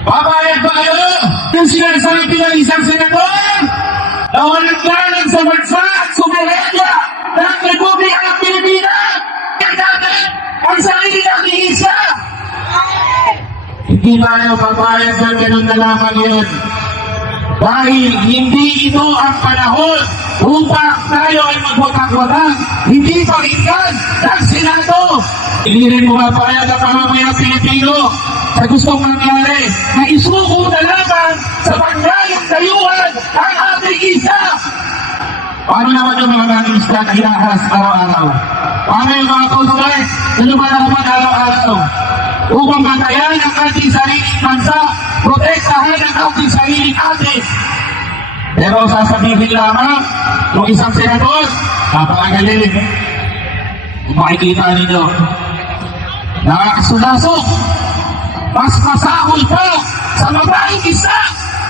Papayag ba kayo? Yung sinasabi ng isang senador na walang galang sa bansa at sumerenya ng Republika ng Pilipinas. Kaya natin ang sarili natin isa. Hindi tayo papayag na ganun na lamang yun. Dahil hindi ito ang panahon upang tayo ay magwatag-watag, hindi pakinggan ng Senado. Hindi rin pumapayag ang pamamayang Pilipino sa gustong mangyari na isuko na lamang sa panglayang dayuhan ang ating isa. Paano naman yung mga mangisda na hinahas araw-araw? Paano yung mga consulate na lumalaban araw-araw? Upang bantayan ang ating sariling bansa, protektahan ang ating sariling atin. Pero sasabihin lamang ng isang senador, napakagaling. Kung makikita ninyo, nakakasulasok, mas masahol pa sa babaeng isa